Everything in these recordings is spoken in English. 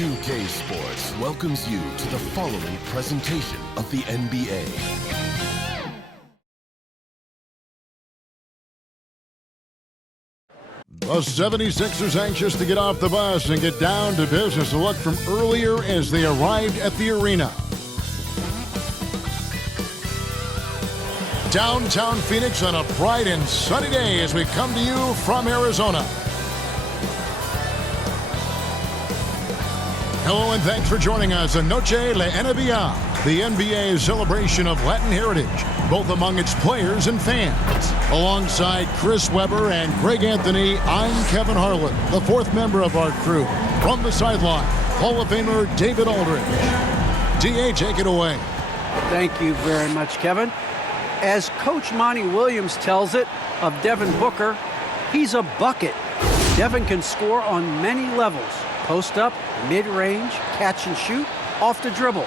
2K Sports welcomes you to the following presentation of the NBA. The 76ers anxious to get off the bus and get down to business. A look from earlier as they arrived at the arena. Downtown Phoenix on a bright and sunny day as we come to you from Arizona. Hello and thanks for joining us on Noche La NBA, the NBA celebration of Latin heritage, both among its players and fans. Alongside Chris Webber and Greg Anthony, I'm Kevin Harlan, the fourth member of our crew. From the sideline, Hall of Famer David Aldridge. D.A., take it away. Thank you very much, Kevin. As Coach Monty Williams tells it of Devin Booker, he's a bucket. Devin can score on many levels. Post up, mid-range, catch and shoot, off the dribble.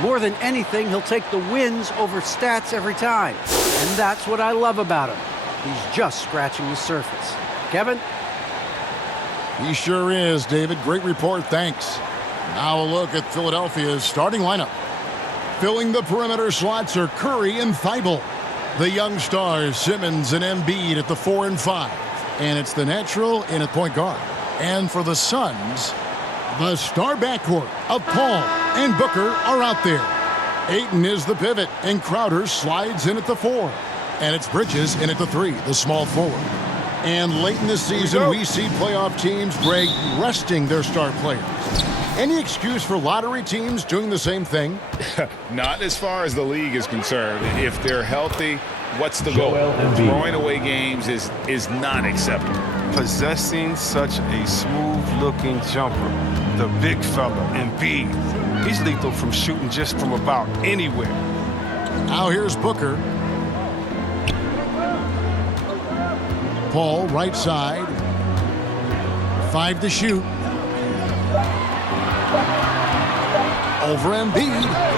More than anything, he'll take the wins over stats every time. And that's what I love about him. He's just scratching the surface. Kevin? He sure is, David. Great report, thanks. Now a look at Philadelphia's starting lineup. Filling the perimeter slots are Curry and Thibault. The young stars, Simmons and Embiid at the 4 and 5. And it's the natural in at point guard. And for the Suns, the star backcourt of Paul and Booker are out there. Ayton is the pivot, and Crowder slides in at the 4. And it's Bridges in at the 3, the small forward. And late in the season, we see playoff teams, Greg, resting their star players. Any excuse for lottery teams doing the same thing? Not as far as the league is concerned. If they're healthy, what's the goal? Throwing away games is not acceptable. Possessing such a smooth-looking jumper, the big fella, Embiid. He's lethal from shooting just from about anywhere. Now here's Booker. Paul, right side. 5 to shoot. Over Embiid.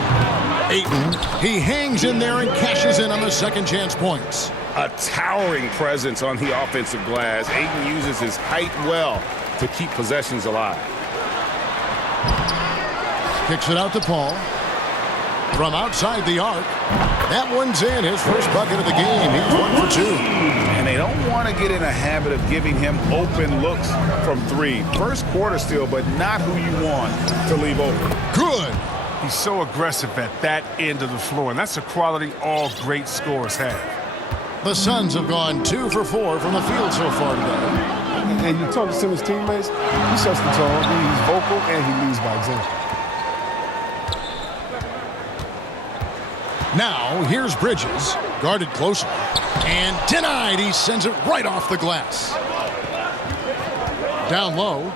Ayton, he hangs in there and cashes in on the second chance points. A towering presence on the offensive glass. Ayton uses his height well to keep possessions alive. Kicks it out to Paul. From outside the arc. That one's in. His first bucket of the game. He's 1 for 2. And they don't want to get in a habit of giving him open looks from 3. First quarter still, but not who you want to leave open. Good. He's so aggressive at that end of the floor, and that's a quality all great scorers have. The Suns have gone 2 for 4 from the field so far today. And you talk to some of his teammates, he sets the tone, he's vocal, and he leads by example. Now, here's Bridges, guarded closely, and denied. He sends it right off the glass. Down low,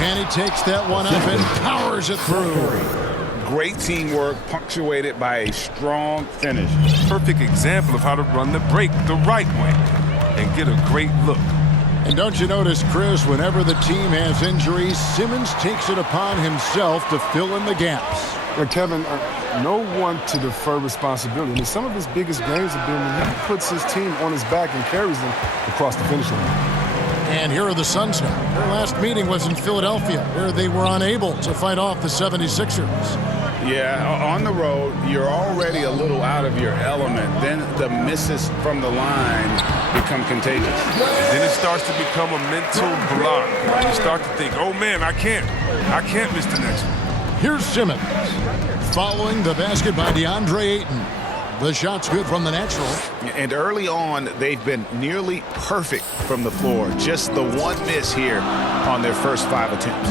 and he takes that one up and powers it through. Great teamwork, punctuated by a strong finish. Perfect example of how to run the break the right way and get a great look. And don't you notice, Chris, whenever the team has injuries, Simmons takes it upon himself to fill in the gaps. And Kevin, no one to defer responsibility. I mean, some of his biggest games have been when he puts his team on his back and carries them across the finish line. And here are the Suns now. Their last meeting was in Philadelphia, where they were unable to fight off the 76ers. Yeah, on the road, you're already a little out of your element. Then the misses from the line become contagious. Then it starts to become a mental block. You start to think, oh man, I can't miss the next one. Here's Simmons. Following the basket by DeAndre Ayton. The shot's good from the natural. And early on, they've been nearly perfect from the floor. Just the one miss here on their first 5 attempts.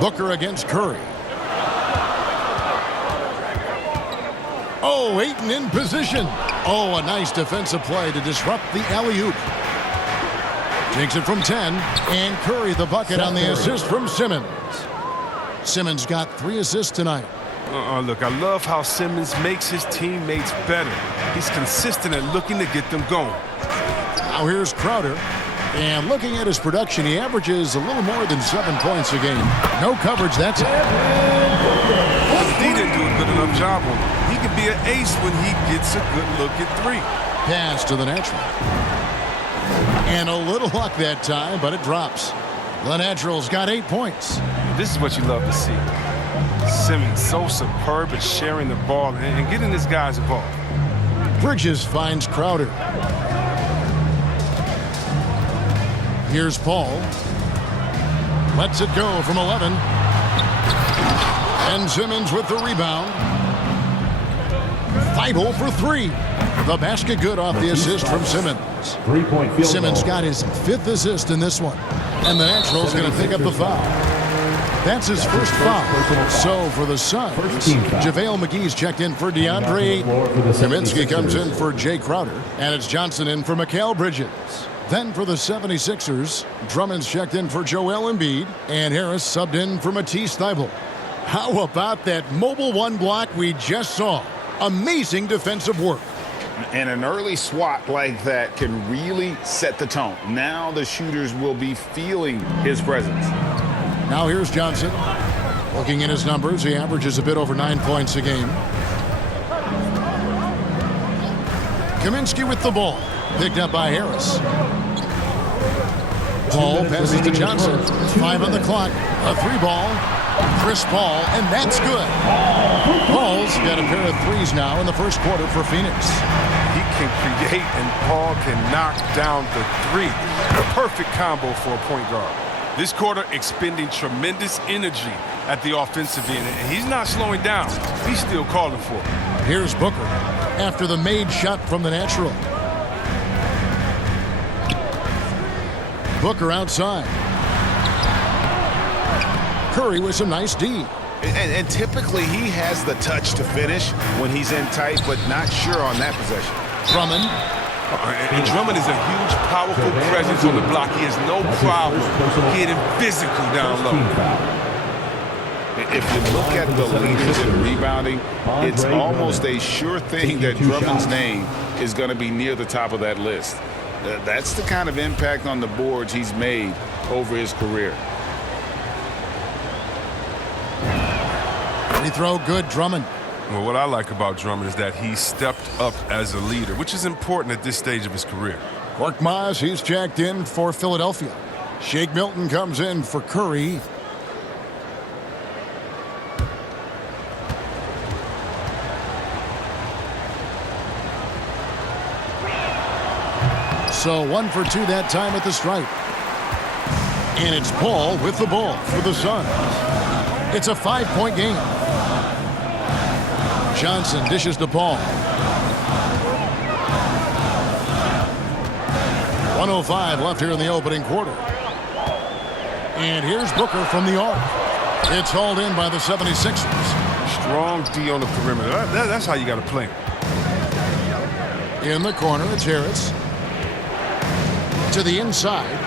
Booker against Curry. Oh, Ayton in position. Oh, a nice defensive play to disrupt the alley-oop. Takes it from 10, and Curry the bucket on the assist from Simmons. Simmons got 3 assists tonight. Look, I love how Simmons makes his teammates better. He's consistent at looking to get them going. Now here's Crowder. And looking at his production, he averages a little more than 7 points a game. No coverage, that's it. He didn't do a good enough job on him. He could be an ace when he gets a good look at 3. Pass to the natural. And a little luck that time, but it drops. The Naturals got 8 points. This is what you love to see. Simmons so superb at sharing the ball and getting his guys involved. Bridges finds Crowder. Here's Paul. Lets it go from 11. And Simmons with the rebound. Thibault for 3. The basket good off the assist from Simmons. 3-point field Simmons goal. got his 5th assist in this one. And the Naturals going to pick up the foul. That's his first foul. So for the Suns, JaVale McGee's checked in for DeAndre. Kaminsky comes in for Jay Crowder. And it's Johnson in for Mikal Bridges. Then for the 76ers, Drummond's checked in for Joel Embiid. And Harris subbed in for Matisse Thybulle. How about that mobile one block we just saw? Amazing defensive work. And an early swat like that can really set the tone. Now the shooters will be feeling his presence. Now here's Johnson. Looking at his numbers, he averages a bit over 9 points a game. Kaminsky with the ball. Picked up by Harris. Paul passes to Johnson. 5 on the clock. A 3-ball. Chris Paul, and that's good. Paul's got a pair of 3s now in the first quarter for Phoenix. He can create, and Paul can knock down the 3. The perfect combo for a point guard. This quarter expending tremendous energy at the offensive end, and he's not slowing down. He's still calling for it. Here's Booker after the made shot from the Natural. Booker outside. Curry with some nice D. And typically he has the touch to finish when he's in tight, but not sure on that possession. Drummond. And Drummond is a huge, powerful presence on the block. He has no problem getting physical down low. If you look at the leaders in rebounding, it's almost a sure thing that Drummond's name is going to be near the top of that list. That's the kind of impact on the boards he's made over his career. Free throw good, Drummond. Well, what I like about Drummond is that he stepped up as a leader, which is important at this stage of his career. Korkmaz, he's checked in for Philadelphia. Shake Milton comes in for Curry. So 1 for 2 that time at the stripe. And it's Paul with the ball for the Suns. It's a 5-point game. Johnson dishes to Paul. 1:05 left here in the opening quarter. And here's Booker from the arc. It's hauled in by the 76ers. Strong D on the perimeter. That's how you got to play him. In the corner, it's Harris. To the inside.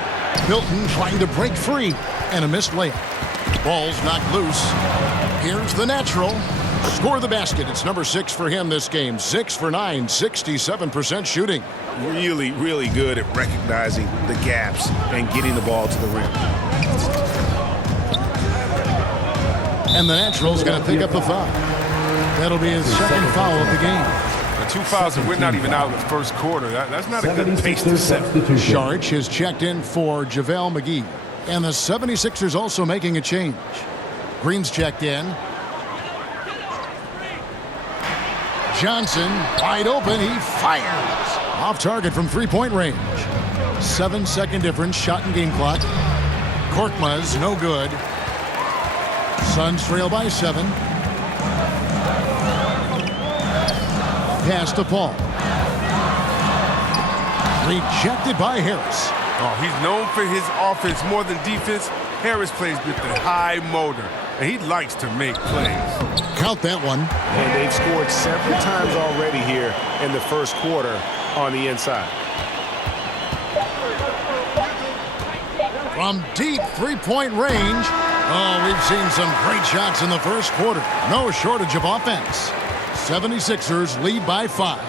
Milton trying to break free. And a missed layup. Ball's knocked loose. Here's the Natural. Score the basket. It's number 6 for him this game. 6 for 9, 67% shooting. Really, really good at recognizing the gaps and getting the ball to the rim. And the Natural's going to pick up the foul. That'll be his second foul of the game. The 2 fouls, and we're not even out of the first quarter. That's not a good pace to set. Saric has checked in for JaVale McGee. And the 76ers also making a change. Green's checked in. Johnson, wide open, he fires. Off target from 3-point range. 7-second difference, shot and game clock. Korkmaz, no good. Suns trail by 7. Pass to Paul. Rejected by Harris. Oh, he's known for his offense more than defense. Harris plays with the high motor, and he likes to make plays. Count that one. And they've scored several times already here in the first quarter on the inside. From deep 3-point range. Oh, we've seen some great shots in the first quarter. No shortage of offense. 76ers lead by 5.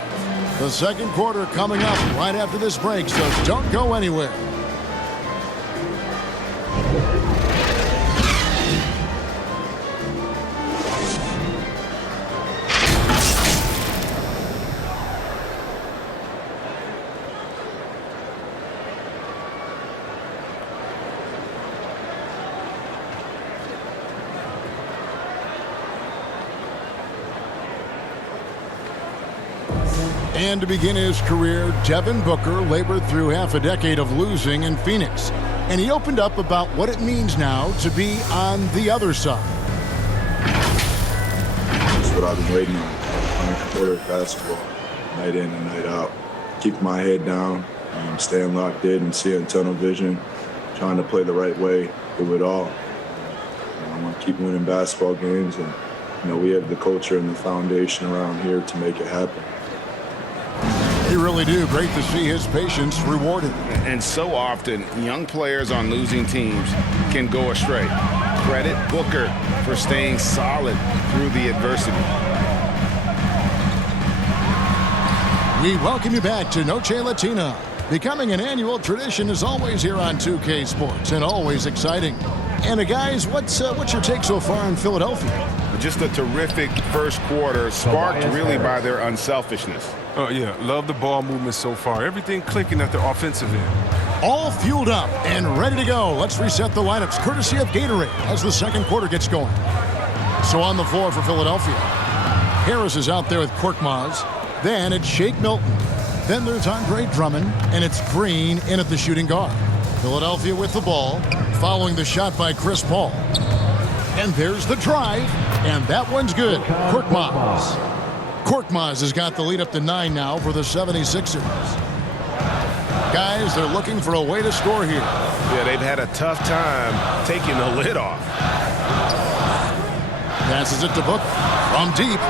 The second quarter coming up right after this break, so don't go anywhere. And to begin his career, Devin Booker labored through half a decade of losing in Phoenix. And he opened up about what it means now to be on the other side. That's what I've been waiting on. Playing competitive basketball, night in and night out. Keeping my head down, staying locked in and seeing tunnel vision, trying to play the right way through it all. I want to keep winning basketball games, and we have the culture and the foundation around here to make it happen. You really do. Great to see his patience rewarded. And so often, young players on losing teams can go astray. Credit Booker for staying solid through the adversity. We welcome you back to Noche Latina. Becoming an annual tradition is always here on 2K Sports, and always exciting. And guys, what's your take so far on Philadelphia? Just a terrific first quarter, sparked really by their unselfishness. Oh, yeah. Love the ball movement so far. Everything clicking at the offensive end. All fueled up and ready to go. Let's reset the lineups, courtesy of Gatorade, as the second quarter gets going. So on the floor for Philadelphia, Harris is out there with Korkmaz. Then it's Shake Milton. Then there's Andre Drummond, and it's Green in at the shooting guard. Philadelphia with the ball, following the shot by Chris Paul. And there's the drive, and that one's good. Korkmaz. Korkmaz has got the lead up to 9 now for the 76ers. Guys, they're looking for a way to score here. Yeah, they've had a tough time taking the lid off. Passes it to Book from deep.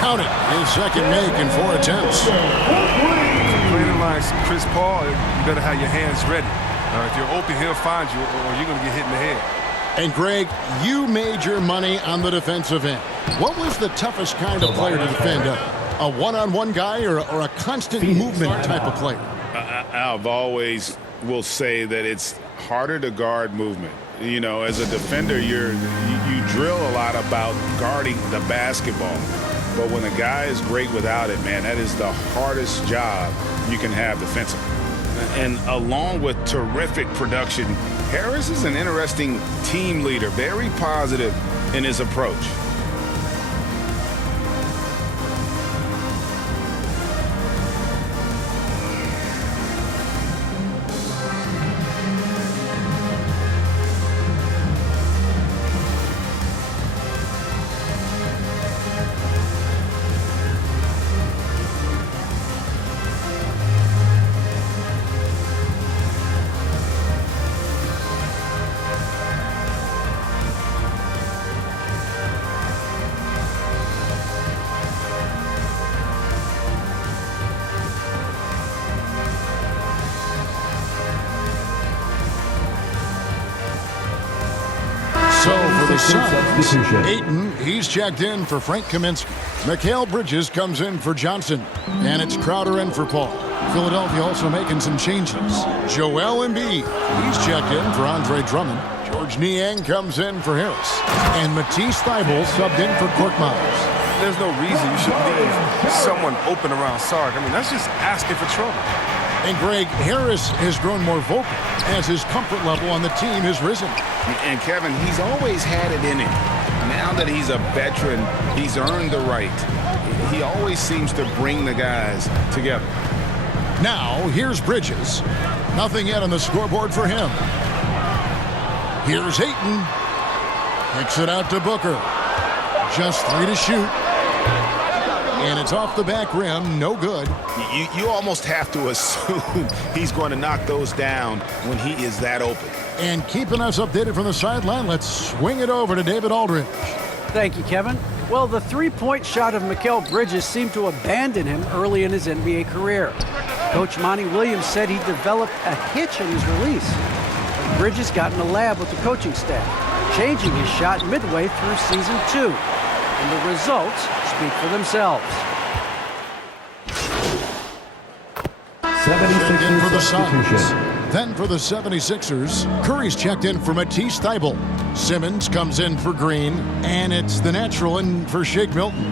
Count it. His second make in 4 attempts. Playing like Chris Paul, you better have your hands ready. If you're open, he'll find you, or you're going to get hit in the head. And Greg, you made your money on the defensive end. What was the toughest kind of player to defend? A one-on-one guy or a constant movement type of player? I've always will say that it's harder to guard movement. As a defender, you drill a lot about guarding the basketball. But when a guy is great without it, man, that is the hardest job you can have defensively. And along with terrific production, Harris is an interesting team leader, very positive in his approach. So for the Suns, Ayton, he's checked in for Frank Kaminsky. Mikal Bridges comes in for Johnson. And it's Crowder in for Paul. Philadelphia also making some changes. Joel Embiid, he's checked in for Andre Drummond. George Niang comes in for Harris. And Matisse Thybulle subbed in for Korkmaz. There's no reason you should leave someone open around Sark. That's just asking for trouble. And Greg, Harris has grown more vocal as his comfort level on the team has risen. And Kevin, he's always had it in him. Now that he's a veteran, he's earned the right. He always seems to bring the guys together. Now, here's Bridges. Nothing yet on the scoreboard for him. Here's Ayton. Kicks it out to Booker. Just 3 to shoot. And it's off the back rim, no good. You almost have to assume he's going to knock those down when he is that open. And keeping us updated from the sideline, let's swing it over to David Aldridge. Thank you, Kevin. Well, the three-point shot of Mikal Bridges seemed to abandon him early in his NBA career. Coach Monty Williams said he developed a hitch in his release. But Bridges got in the lab with the coaching staff, changing his shot midway through season 2. And the results speak for themselves. 76ers in for the Suns. Then for the 76ers, Curry's checked in for Matisse Thybulle. Simmons comes in for Green, and it's the natural in for Shake Milton.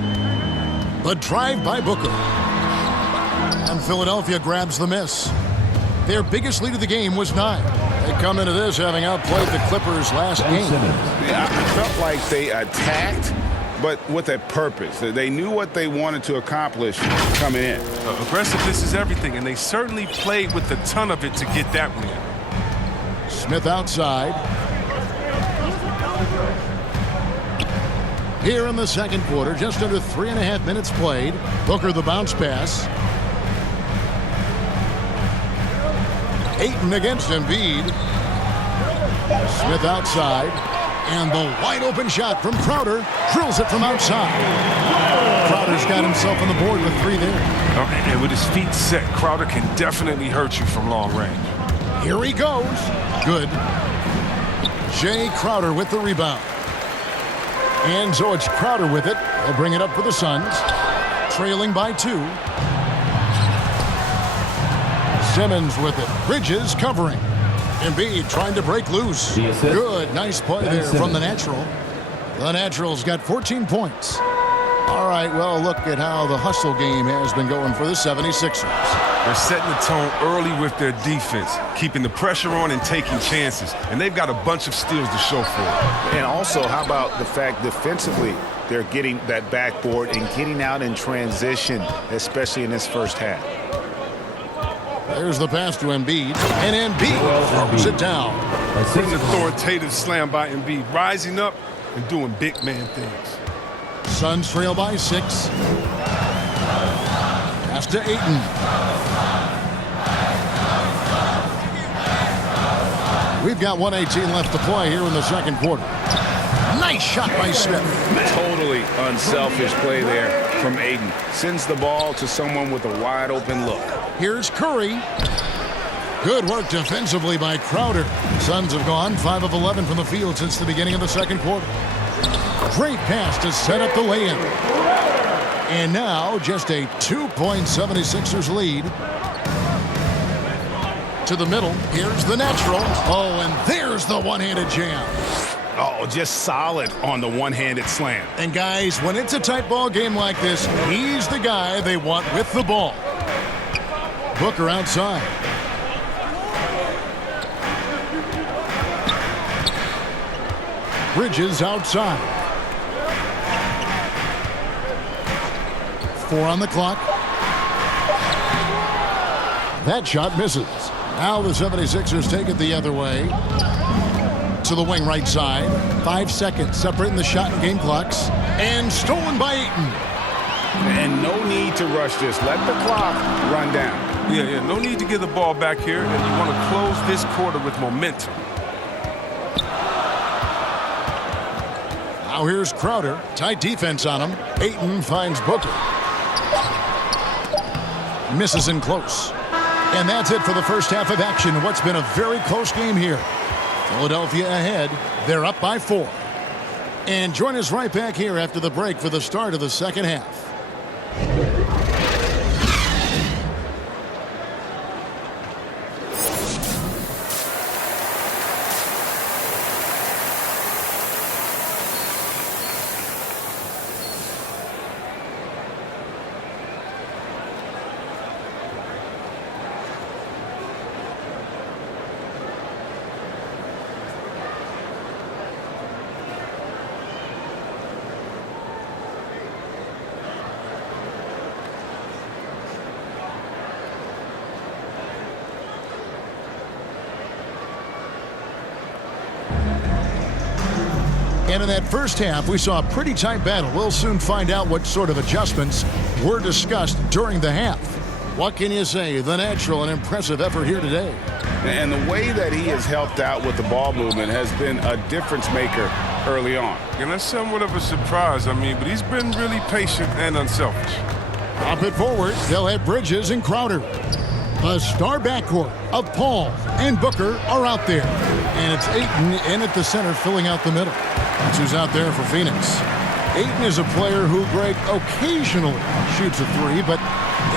The drive by Booker. And Philadelphia grabs the miss. Their biggest lead of the game was 9. They come into this having outplayed the Clippers last game. Yeah, I felt like they attacked but with a purpose. They knew what they wanted to accomplish coming in. Aggressiveness is everything, and they certainly played with a ton of it to get that win. Smith outside. Here in the second quarter, just under 3.5 minutes played. Booker the bounce pass. Ayton against Embiid. Smith outside. And the wide open shot from Crowder. Drills it from outside. Crowder's got himself on the board with 3 there. And with his feet set, Crowder can definitely hurt you from long range. Here he goes. Good. Jay Crowder with the rebound. And so it's Crowder with it. He'll bring it up for the Suns. Trailing by 2. Simmons with it. Bridges covering. Embiid trying to break loose. Good. Nice play there from the natural. The natural's got 14 points. All right, well, look at how the hustle game has been going for the 76ers. They're setting the tone early with their defense, keeping the pressure on and taking chances. And they've got a bunch of steals to show for it. And also, how about the fact defensively, they're getting that backboard and getting out in transition, especially in this first half. There's the pass to Embiid, and Embiid throws it down. An authoritative slam by Embiid, rising up and doing big man things. Suns trail by 6. Pass to Ayton. We've got 1:18 left to play here in the second quarter. Nice shot by Smith. Totally unselfish play there from Ayton. Sends the ball to someone with a wide open look. Here's Curry. Good work defensively by Crowder. Suns have gone 5 of 11 from the field since the beginning of the second quarter. Great pass to set up the lay-in. And now just a 2-point 76ers lead. To the middle. Here's the natural. Oh, and there's the one-handed jam. Oh, just solid on the one-handed slam. And guys, when it's a tight ball game like this, he's the guy they want with the ball. Booker outside. Bridges outside. 4 on the clock. That shot misses. Now the 76ers take it the other way. To the wing right side. 5 seconds separating the shot and game clocks. And stolen by Ayton. And no need to rush this. Let the clock run down. Yeah, no need to get the ball back here, and you want to close this quarter with momentum. Now here's Crowder. Tight defense on him. Ayton finds Booker. Misses in close. And that's it for the first half of action. What's been a very close game here. Philadelphia ahead. They're up by 4. And join us right back here after the break for the start of the second half. And in that first half, we saw a pretty tight battle. We'll soon find out what sort of adjustments were discussed during the half. What can you say? The natural and impressive effort here today. And the way that he has helped out with the ball movement has been a difference maker early on. And that's somewhat of a surprise, but he's been really patient and unselfish. Pop it forward. They'll have Bridges and Crowder. A star backcourt of Paul and Booker are out there. And it's Ayton in at the center, filling out the middle. That's who's out there for Phoenix. Ayton is a player who, Greg, occasionally shoots a 3, but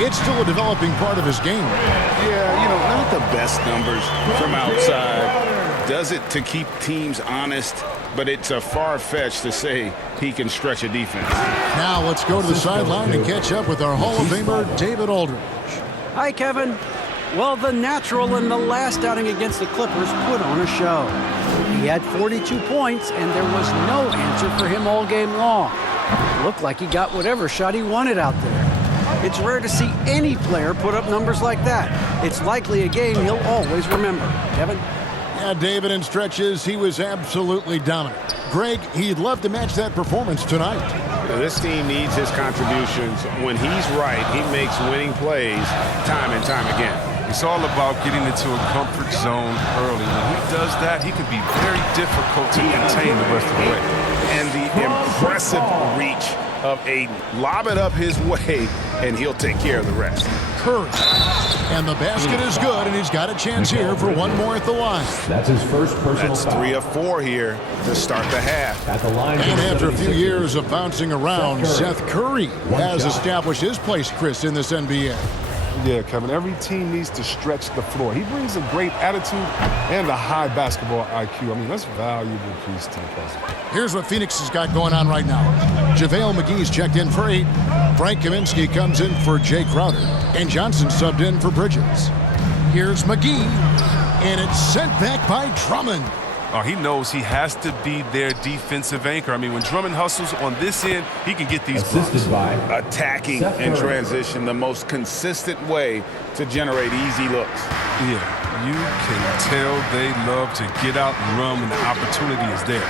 it's still a developing part of his game. Yeah, not the best numbers from outside. Does it to keep teams honest, but it's a far-fetched to say he can stretch a defense. Now let's go to the sideline and catch up with our Hall of Famer, David Aldridge. Hi, Kevin. Well, the natural in the last outing against the Clippers put on a show. He had 42 points, and there was no answer for him all game long. Looked like he got whatever shot he wanted out there. It's rare to see any player put up numbers like that. It's likely a game he'll always remember. Kevin? Yeah, David, in stretches, he was absolutely dominant. Greg, he'd love to match that performance tonight. This team needs his contributions. When he's right, he makes winning plays time and time again. It's all about getting into a comfort zone early. When he does that, he can be very difficult to contain the rest of the way. And the impressive reach of Aiden. Lob it up his way, and he'll take care of the rest. Curry. And the basket is good, and he's got a chance here for one more at the line. That's his first personal That's foul. 3 of 4 here to start the half. At the line. And after a few years of bouncing around, Seth Curry has established his place, Chris, in this NBA. Yeah, Kevin, every team needs to stretch the floor. He brings a great attitude and a high basketball IQ. I mean, that's valuable piece to the puzzle. Here's what Phoenix has got going on right now. JaVale McGee's checked in for 8. Frank Kaminsky comes in for Jay Crowder. And Johnson subbed in for Bridges. Here's McGee. And it's sent back by Drummond. Oh, he knows he has to be their defensive anchor. I mean, when Drummond hustles on this end, he can get these blocks. Assisted by Attacking in transition, the most consistent way to generate easy looks. Yeah, you can tell they love to get out and run when the opportunity is there.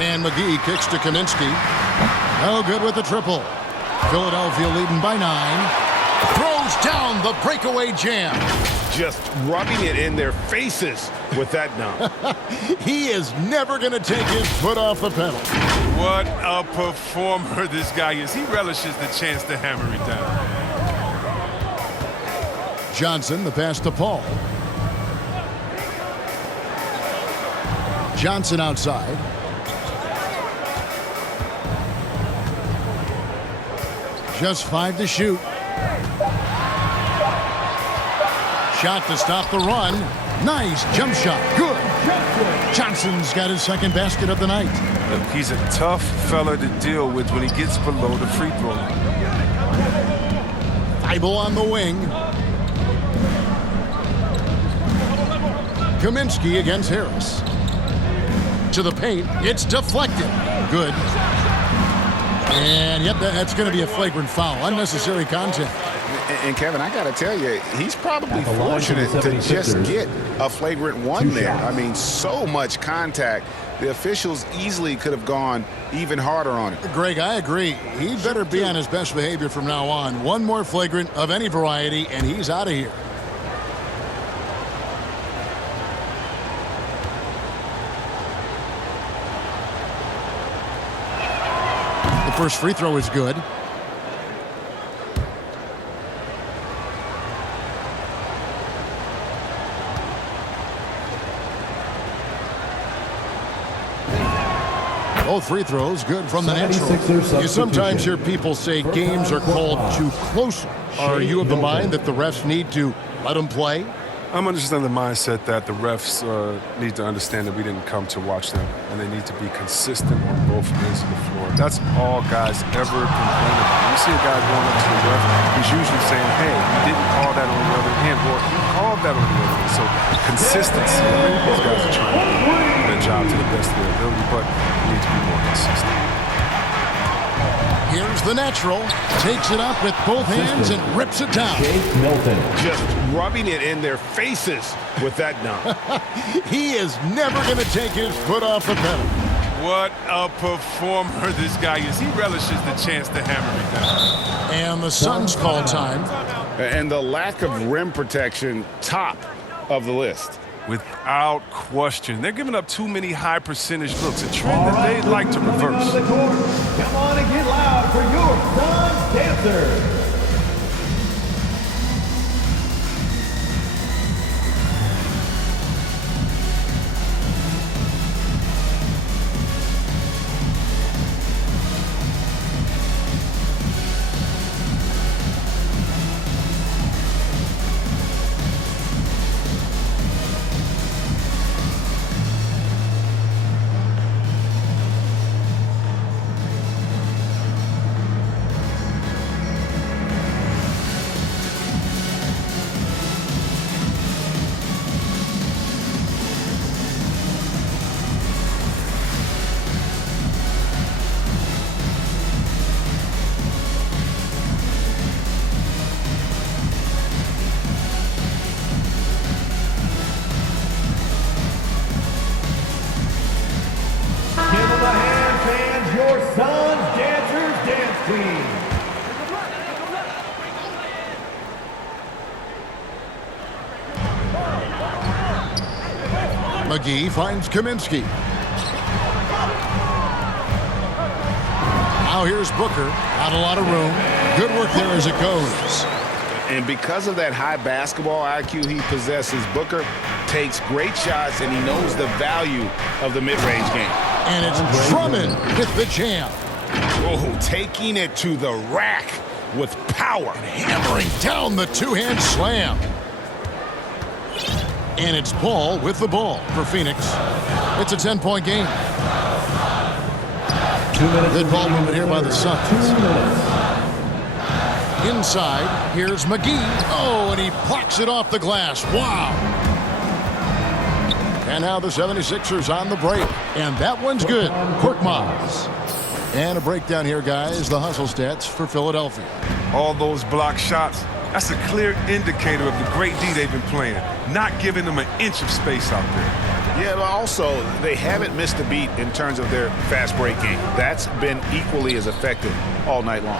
And McGee kicks to Kaminsky. No good with the triple. Philadelphia leading by 9. Throws down the breakaway jam. Just rubbing it in their faces with that dunk. He is never going to take his foot off the pedal. What a performer this guy is. He relishes the chance to hammer it down. Johnson, the pass to Paul. Johnson outside. Just 5 to shoot. Shot to stop the run. Nice jump shot. Good. Johnson's got his second basket of the night. Look, he's a tough fella to deal with when he gets below the free throw line. Thibault on the wing. Kaminsky against Harris. To the paint. It's deflected. Good. And, yep, that's going to be a flagrant foul. Unnecessary contact. And Kevin, I got to tell you, he's probably fortunate to just get a flagrant 1 there. I mean, so much contact. The officials easily could have gone even harder on it. Greg, I agree. He better be on his best behavior from now on. One more flagrant of any variety, and he's out of here. The first free throw is good. Both free throws good from the natural. You sometimes hear people say games are called too close. Are you of the mind that the refs need to let them play? I'm understanding the mindset that the refs need to understand that we didn't come to watch them, and they need to be consistent on both ends of the floor. That's all guys ever complain about. When you see a guy going up to the ref, he's usually saying, hey, you didn't call that on the other end, or you called that on the other end. So consistency, these guys are trying to do their job to the best of their ability, but they need to be more consistent. Here's the natural. Takes it up with both hands and rips it down. Jake Milton. Just rubbing it in their faces with that dunk. He is never going to take his foot off the pedal. What a performer this guy is. He relishes the chance to hammer it down. And the Suns call time. And the lack of rim protection, top of the list. Without question. They're giving up too many high percentage looks, a trend that they'd like to reverse. Come on and get loud for your Suns dancers. McGee finds Kaminsky. Now here's Booker. Not a lot of room. Good work there as it goes. And because of that high basketball IQ he possesses, Booker takes great shots, and he knows the value of the mid-range game. And it's Drummond with the jam. Oh, taking it to the rack with power. Hammering down the two-hand slam. And it's Paul with the ball for Phoenix. It's a 10-point game. 2 minutes. Good ball movement here by the Suns. 2 minutes. Inside, here's McGee. Oh, and he plucks it off the glass. Wow. And now the 76ers on the break. And that one's good. Korkmaz. And a breakdown here, guys. The hustle stats for Philadelphia. All those block shots, that's a clear indicator of the great D they've been playing, not giving them an inch of space out there. Yeah, but also, they haven't missed a beat in terms of their fast break game. That's been equally as effective all night long.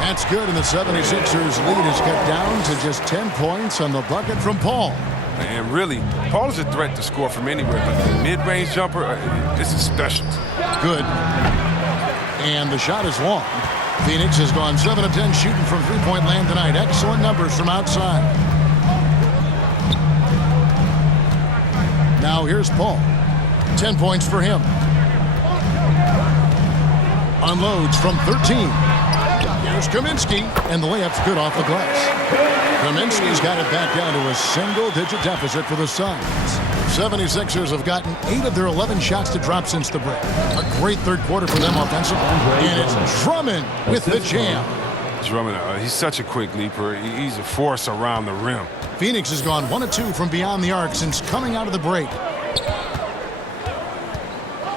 That's good, and the 76ers lead is cut down to just 10 points on the bucket from Paul. And really, Paul is a threat to score from anywhere, but the mid-range jumper, this is special. Good. And the shot is long. Phoenix has gone 7 of 10 shooting from three-point land tonight. Excellent numbers from outside. Now here's Paul. 10 points for him. Unloads from 13. Here's Kaminsky, and the layup's good off the glass. Kaminsky's got it back down to a single-digit deficit for the Suns. 76ers have gotten 8 of their 11 shots to drop since the break. A great third quarter for them offensively. And it's Drummond with the jam. Drummond, he's such a quick leaper. He's a force around the rim. Phoenix has gone 1 of 2 from beyond the arc since coming out of the break.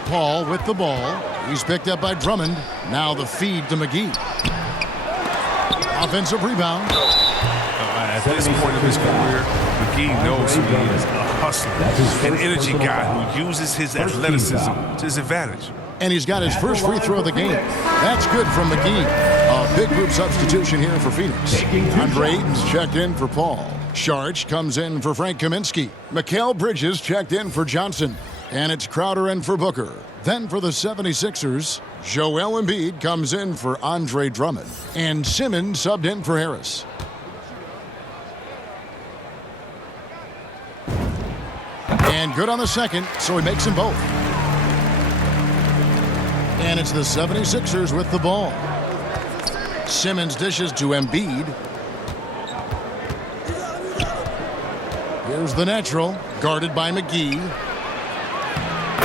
Paul with the ball. He's picked up by Drummond. Now the feed to McGee. Offensive rebound. At this point of his career, McGee knows who he is, a hustler, an energy guy who uses his athleticism to his advantage. And he's got his first free throw of the game. That's good from McGee. A big group substitution here for Phoenix. Andre Ayton's checked in for Paul. Sharch comes in for Frank Kaminsky. Mikal Bridges checked in for Johnson. And it's Crowder in for Booker. Then for the 76ers, Joel Embiid comes in for Andre Drummond. And Simmons subbed in for Harris. And good on the second, so he makes them both. And it's the 76ers with the ball. Simmons dishes to Embiid. Here's the natural, guarded by McGee.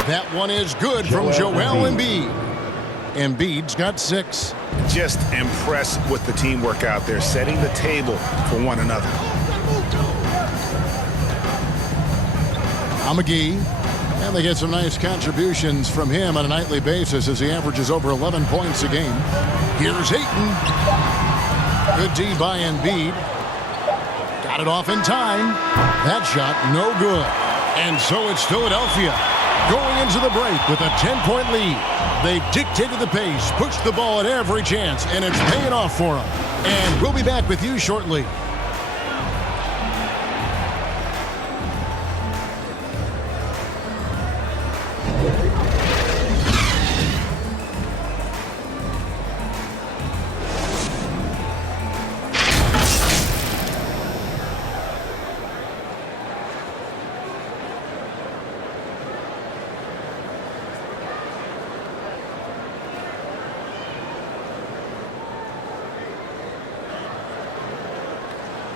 That one is good from Joel Embiid. Embiid's got 6. Just impressed with the teamwork out there, setting the table for one another. McGee, and they get some nice contributions from him on a nightly basis as he averages over 11 points a game. Here's Ayton. Good D by Embiid. Got it off in time. That shot no good. And so it's Philadelphia going into the break with a 10-point lead. They dictated the pace, pushed the ball at every chance, and it's paying off for them. And we'll be back with you shortly.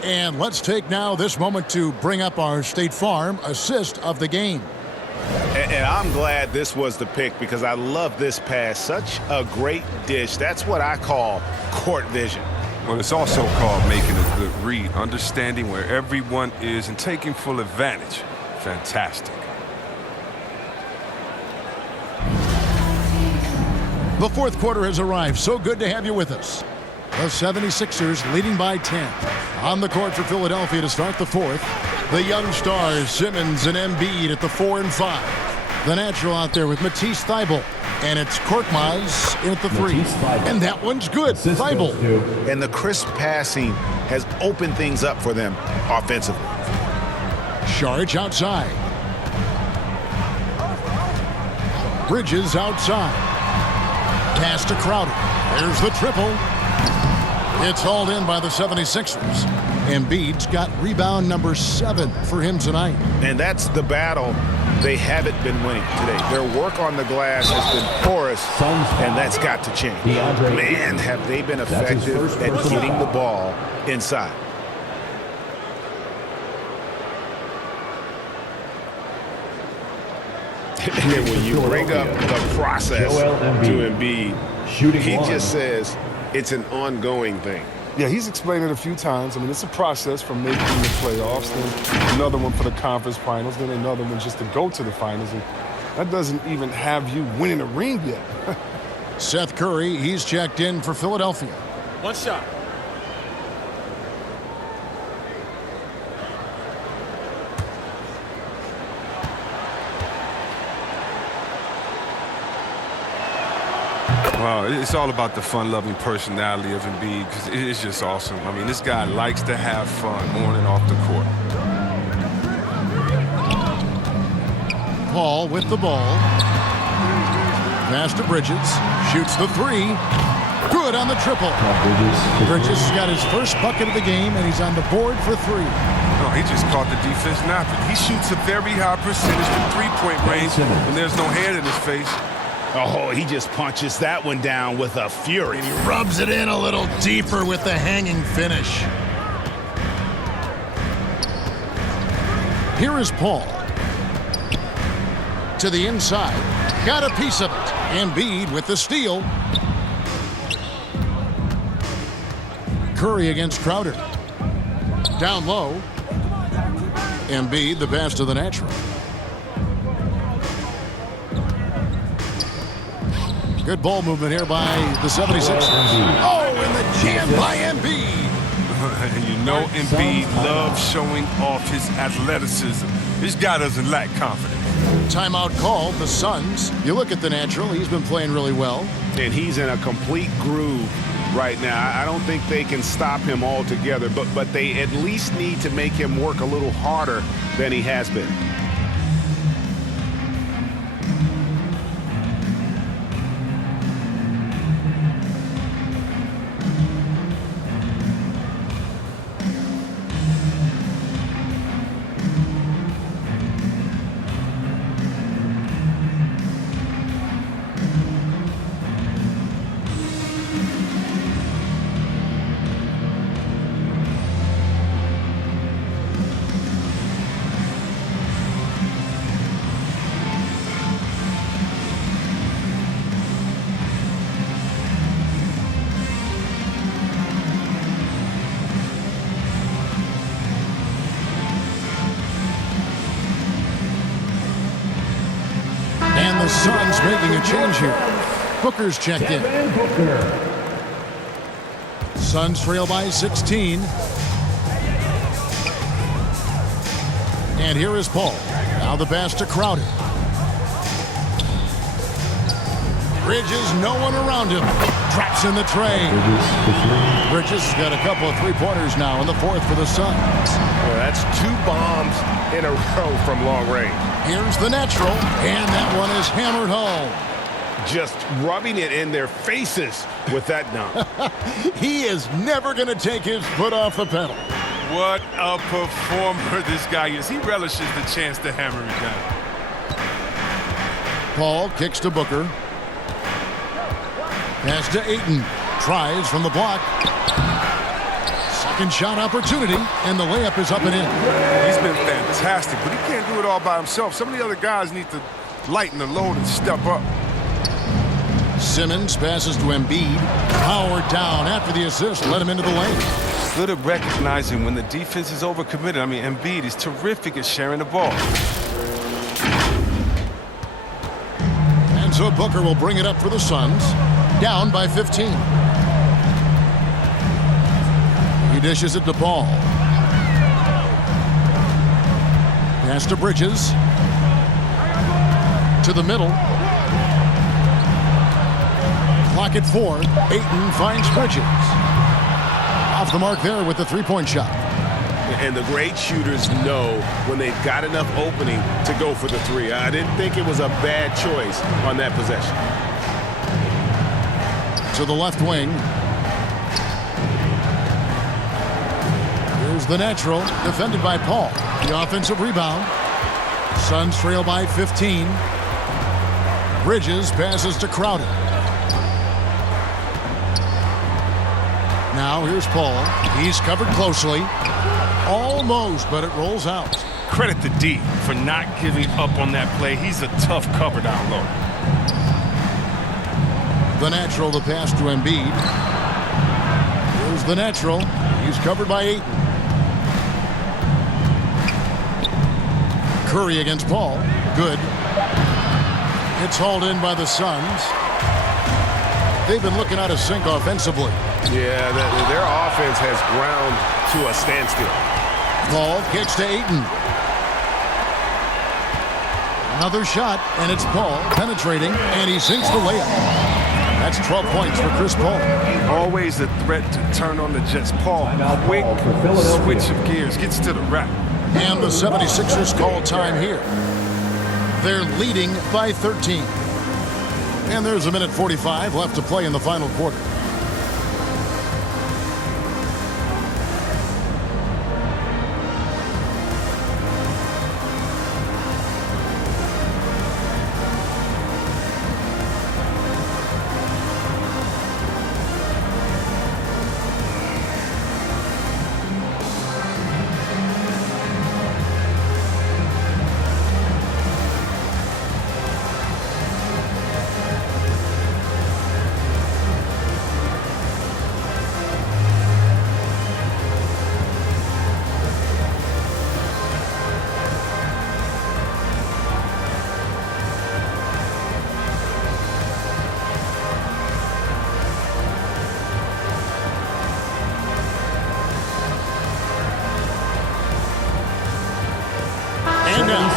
And let's take now this moment to bring up our State Farm assist of the game. And I'm glad this was the pick because I love this pass. Such a great dish. That's what I call court vision. Well, it's also called making a good read, understanding where everyone is and taking full advantage. Fantastic. The fourth quarter has arrived. So good to have you with us. The 76ers leading by 10. On the court for Philadelphia to start the fourth. The young stars, Simmons and Embiid at the 4 and 5. The natural out there with Matisse Thybulle. And it's Korkmaz in at the 3. And that one's good. Thybulle. And the crisp passing has opened things up for them offensively. Sharch outside. Bridges outside. Pass to Crowder. There's the triple. It's hauled in by the 76ers. Embiid's got rebound number 7 for him tonight. And that's the battle they haven't been winning today. Their work on the glass has been porous, and that's got to change. Man, have they been effective at getting the ball inside. And when you bring up the process to Embiid, he just says it's an ongoing thing. Yeah, he's explained it a few times. I mean, it's a process from making the playoffs, then another one for the conference finals, then another one just to go to the finals. And that doesn't even have you winning a ring yet. Seth Curry, he's checked in for Philadelphia. One shot. Wow, it's all about the fun-loving personality of Embiid because it's just awesome. I mean, this guy likes to have fun on and off the court. Paul with the ball. Pass to Bridges. Shoots the 3. Good on the triple. Bridges has got his first bucket of the game, and he's on the board for 3. No, he just caught the defense napping. He shoots a very high percentage from three-point range when there's no hand in his face. Oh, he just punches that one down with a fury. And he rubs it in a little deeper with the hanging finish. Here is Paul. To the inside. Got a piece of it. Embiid with the steal. Curry against Crowder. Down low. Embiid, the pass to the natural. Good ball movement here by the 76ers. Oh, and the jam by Embiid. You know Embiid loves showing off his athleticism. This guy doesn't lack confidence. Timeout called, the Suns. You look at the natural, he's been playing really well. And he's in a complete groove right now. I don't think they can stop him altogether, but they at least need to make him work a little harder than he has been. And the Suns making a change here. Booker's checked in. Suns trail by 16. And here is Paul. Now the pass to Crowder. Bridges, no one around him. Traps in the tray. Bridges has got a couple of three-pointers now in the 4th for the Suns. Well, that's 2 bombs in a row from long range. Here's the natural, and that one is hammered home. Just rubbing it in their faces with that dunk. He is never going to take his foot off the pedal. What a performer this guy is. He relishes the chance to hammer it down. Paul kicks to Booker. Pass to Ayton. Tries from the block. Second shot opportunity, and the layup is up and in. He's been fantastic, but he can't do it all by himself. Some of the other guys need to lighten the load and step up. Simmons passes to Embiid. Powered down after the assist. Let him into the lane. Good at recognizing when the defense is overcommitted. I mean, Embiid is terrific at sharing the ball. And so Booker will bring it up for the Suns. Down by 15. He dishes it to Paul. Pass to Bridges. To the middle. Clock at 4. Ayton finds Bridges. Off the mark there with the three-point shot. And the great shooters know when they've got enough opening to go for the three. I didn't think it was a bad choice on that possession. To the left wing. Here's the natural, defended by Paul. The offensive rebound. Suns trail by 15. Bridges passes to Crowder. Now here's Paul. He's covered closely. Almost, but it rolls out. Credit to D for not giving up on that play. He's a tough cover down low. The natural, the pass to Embiid. Here's the natural. He's covered by Ayton. Curry against Paul. Good. It's hauled in by the Suns. They've been looking out of sync offensively. Yeah, their offense has ground to a standstill. Paul kicks to Ayton. Another shot, and it's Paul penetrating, and he sinks the layup. That's 12 points for Chris Paul. Always a threat to turn on the Jets. Paul, quick switch of gears, gets to the rack. And the 76ers call time here. They're leading by 13. And there's a minute 45 left to play in the final quarter.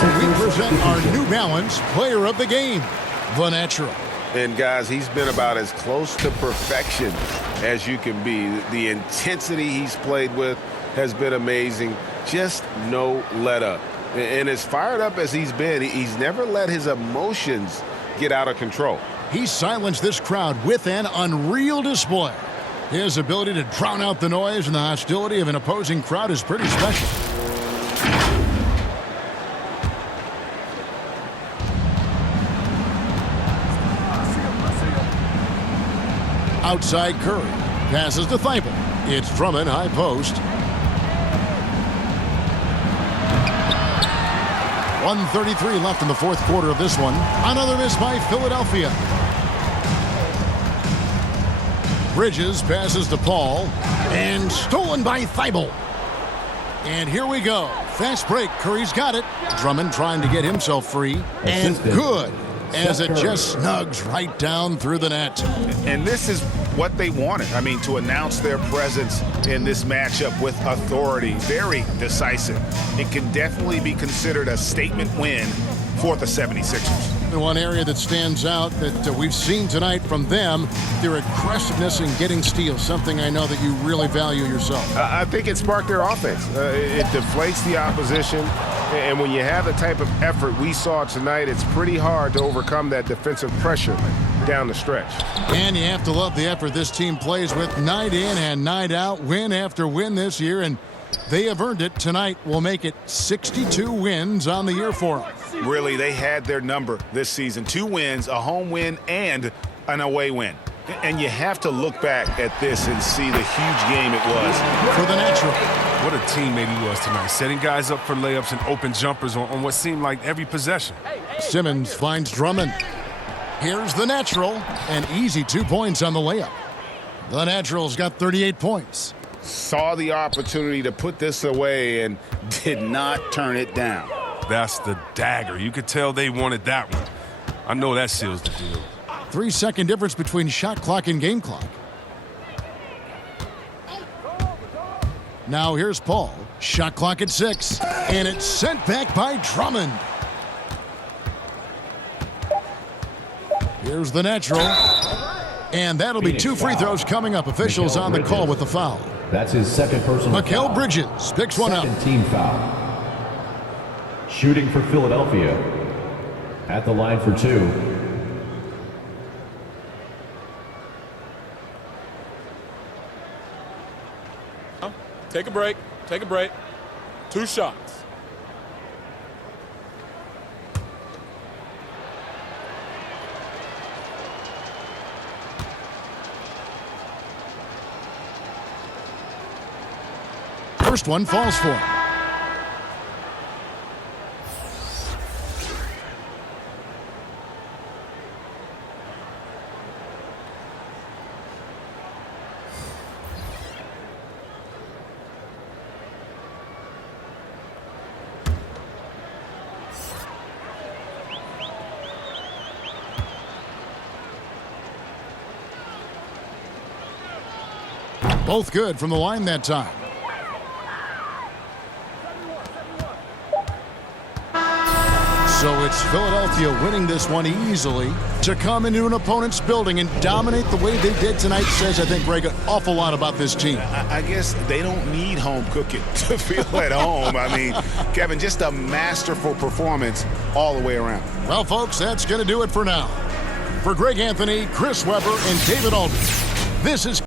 We present our New Balance Player of the Game, the Natural. And guys, he's been about as close to perfection as you can be. The intensity he's played with has been amazing. Just no let up. And as fired up as he's been, he's never let his emotions get out of control. He silenced this crowd with an unreal display. His ability to drown out the noise and the hostility of an opposing crowd is pretty special. Outside Curry. Passes to Thibault. It's Drummond, high post. 1:33 left in the fourth quarter of this one. Another miss by Philadelphia. Bridges passes to Paul. And stolen by Thibault. And here we go. Fast break. Curry's got it. Drummond trying to get himself free. And good. As it just snugs right down through the net. And this is what they wanted. I mean, to announce their presence in this matchup with authority. Very decisive. It can definitely be considered a statement win for the 76ers. One area that stands out that we've seen tonight from them, their aggressiveness in getting steals, something I know that you really value yourself. I think it sparked their offense. It deflates the opposition. And when you have the type of effort we saw tonight, it's pretty hard to overcome that defensive pressure down the stretch. And you have to love the effort this team plays with night in and night out, win after win this year, and they have earned it. Tonight will make it 62 wins on the year for them. Really, they had their number this season. 2 wins, a home win, and an away win. And you have to look back at this and see the huge game it was for the Natural. What a teammate he was tonight, setting guys up for layups and open jumpers on what seemed like every possession. Simmons finds Drummond. Here's the Natural, and easy 2 points on the layup. The Natural's got 38 points. Saw the opportunity to put this away and did not turn it down. That's the dagger. You could tell they wanted that one. I know that seals the deal. 3-second difference between shot clock and game clock. Now here's Paul. Shot clock at 6. And it's sent back by Drummond. Here's the Natural. And that'll be 2 free throws coming up. Officials on the call with the foul. That's his second personal Mikal foul. Bridges picks one up. Second team foul. Shooting for Philadelphia. At the line for 2. Take a break. Take a break. 2 shots. First one falls for him. Both good from the line that time. So it's Philadelphia winning this one easily. To come into an opponent's building and dominate the way they did tonight says, I think, Greg, an awful lot about this team. I guess they don't need home cooking to feel at home. I mean, Kevin, just a masterful performance all the way around. Well, folks, that's going to do it for now. For Greg Anthony, Chris Webber, and David Aldridge, this is